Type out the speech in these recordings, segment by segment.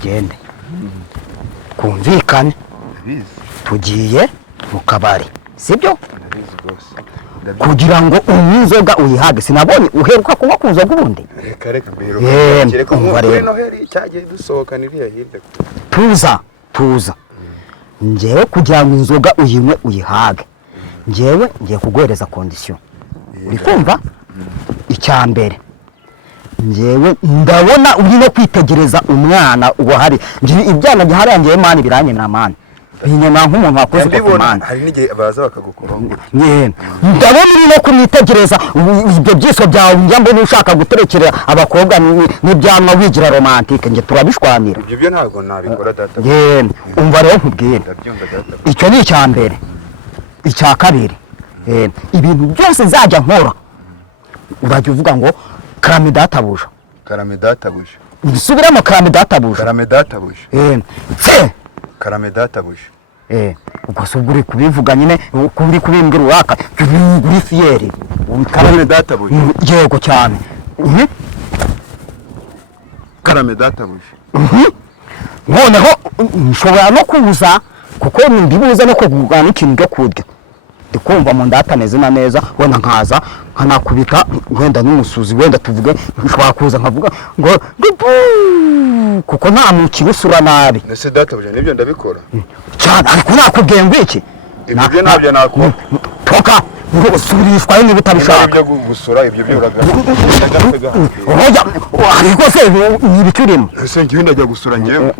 tugende kumvikane tugiye mu kabari sibyo kugira ngo inzoga uyihage sinabonye uheruka kunywa ku nzoga ubundi reka mbiheruka muri Noheli cyagiye dusohokaniriye hirya tuza njyewe kugira ngo inzoga uyinywe uyihage njyewe ngiye kuguhereza condition uri kumva icya mbere njyewe ndabona uri no kwitegereza umwana uhari ibyana gihari yangiye mani biranye na mani inyuma nk'umuntu wakoze ubufumane hari n'igihe baza bakagukurangura ndabona uri no kumwitegereza ibyo byiso byawe njya mbona ushaka guterekera abakobwa n'ibyanwa wigira romantique nge turabishwanira ibyo ntabwo nabikora data umva rero nkubwire icyo ni icya mbere icya kabiri ibintu byose nzajya nkora urajya uvuga ngo karame databuja subiramo karame databuja karame databuja ubwo se ubwo uri kubivuga nyine uri kubimbwira uraka uri fiyeri karame databuja yego cyane karame databuja noneho nshobora no kuza kuko ndibuze no kugana ikintu cyo kurya ndikumva mu ndata neza wenda nkaza nkanakubita wenda n'umusuzi wenda tuvuge nshobora kuza nkavuga ngo kuko nta mukirusura nabi nese databuja nibyo ndabikora cyane ariko nakubwiye ngo iki ibyo nabyo nakora toka usubirishwa niba utabishaka ibyo gusura ibyo byuraga oya ariko se n'ibicyo urimo ese ngiye ndajya gusura ngewe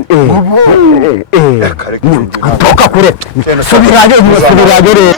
toka kure subirayo rero